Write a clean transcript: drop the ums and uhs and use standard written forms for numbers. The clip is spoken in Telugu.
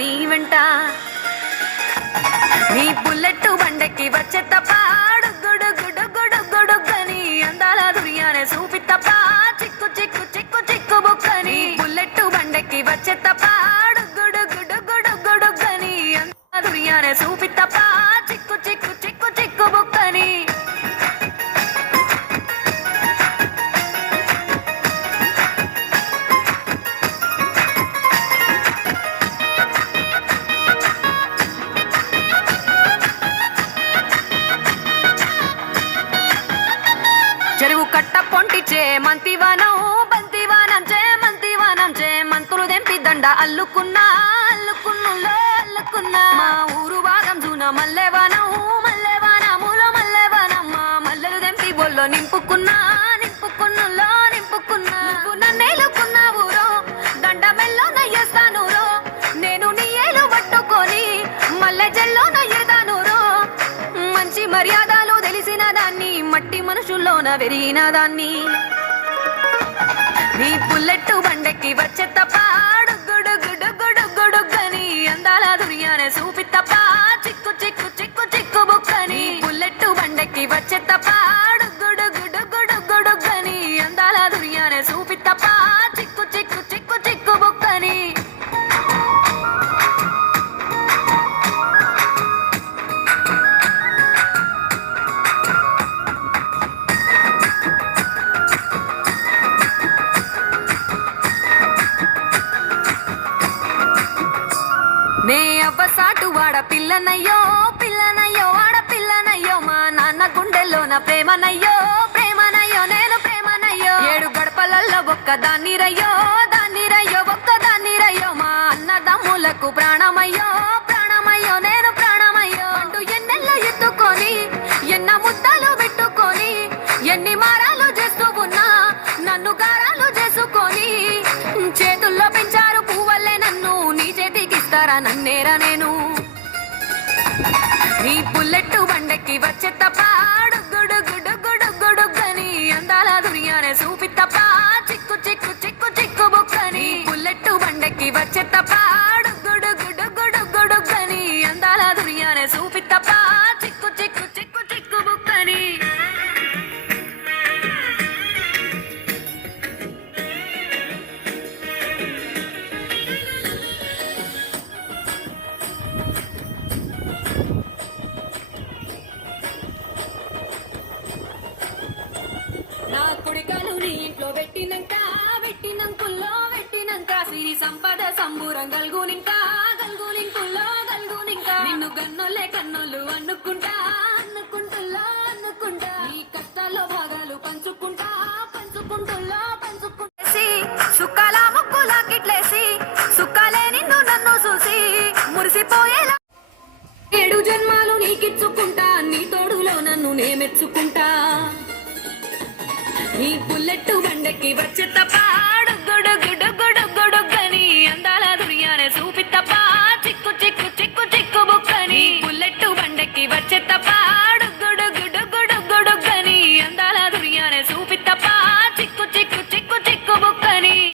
నీ వెంట నీ బుల్లెట్ బండెక్కి వచ్చే తప్ప గుడుగుడుగుడుగుడుగుడుగని అందాల దుర్యానే చూపి తప్ప చిక్కు చిక్కు చిక్కు చిక్కు బుక్కని బుల్లెట్ బండెక్కి వచ్చే తప్ప గుడుగుడుగుడుగుడుగని అందాల దుర్యానే చూపి తప్ప చిక్కు చిక్కు చిక్కు చిక్కు బుక్కని చెరువు కట్ట పొంటిచే మంతివానం బంతివానం చే మంతులు దెంపి దండ అల్లుకున్నా అల్లుకున్నులో అల్లుకున్నా మా ఊరు భాగం జూన మల్లెవానములో మల్లెవానం మా మల్లెలు దెంపి బొల్లో నింపుకున్నా నింపుకున్నులో నింపుకున్నా నన్నేలుకున్నా ఊరో దండ మెల్లో నయ్యేస్తాను రో నేను నీ ఏలు పట్టుకొని మల్లె జల్లో నయ్యేదాను రో మంచి మర్యాదలు తెలిసిన దాన్ని మట్టి మనుషుల్లోన వెరిగిన దాన్ని నీ బుల్లెట్ బండెక్కి వచ్చే తప్ప గుడుగుడుగుడుగుడుగని అందాల దుర్యానే చూపి తప్ప చిక్కు చిక్కు చిక్కు చిక్కు బుక్కని బుల్లెట్ బండెక్కి వచ్చే తప్ప గుడుగుడుగుడుగుడుగని అందాల దుర్యానే చూపి తప్ప చిక్కు చిక్కు చిక్కు చిక్కు బుక్కని నే అవ్వసాటు వాడ పిల్లనయ్యో పిల్లనయ్యో వాడ పిల్లనయ్యో మా నాన్న గుండెల్లోన ప్రేమనయ్యో ప్రేమనయ్యో నేను ప్రేమనయ్యో 7 గడపలల్లో ఒక్కదాన్ని రయ్యో ఒక్కదాన్ని రయ్యో మా అన్నదమ్ములకు ప్రాణమయ్యో ప్రాణమయ్యో నేను ప్రాణమయ్యో అంటూ ఎన్నెల్లో ఎత్తుకొని ఎన్న ముద్దలు పెట్టుకొని ఎన్ని మారాలు చేస్తూ ఉన్నా నన్ను గారాలు చేసుకొని చేతుల్లో పెంచారు పువ్వల్లే నన్ను నీ చేతికిస్తారా నన్నేరా నేను నీ బుల్లెట్ బండెక్కి వచ్చే తప్ప గుడుగుడుగుడుగుడుగని అందాల దుర్యానే చూపి తప్ప చిక్కు చిక్కు చిక్కు చిక్కు బుక్కని బుల్లెట్ బండెక్కి వచ్చే తప్ప గుడుగుడుగుడుగుడుగని అందాల దుర్యానే చూపి తప్ప చిక్కు చిక్కు చిక్కు చిక్కు బుక్కని నా కుడికాలు నీ ఇంట్లో పెట్టినంక సిరి సంపద సంబూరం గల్గునింకా నిన్ను గన్నోలే కన్నోలు అనుకుంటా నీ కష్టాల్లో భాగాలు పంచుకుంటా సుక్కాల ముక్కులా కిట్లేసి సుక్కాలే నిన్ను నన్ను చూసి మురిసిపోయేలా 7 జన్మాలు నీకిచ్చుకుంటా నీ తోడులో నన్ను నే మెచ్చుకుంటా నీ బుల్లెట్ బండెక్కి వచ్చే తప్ప గుడుగుడు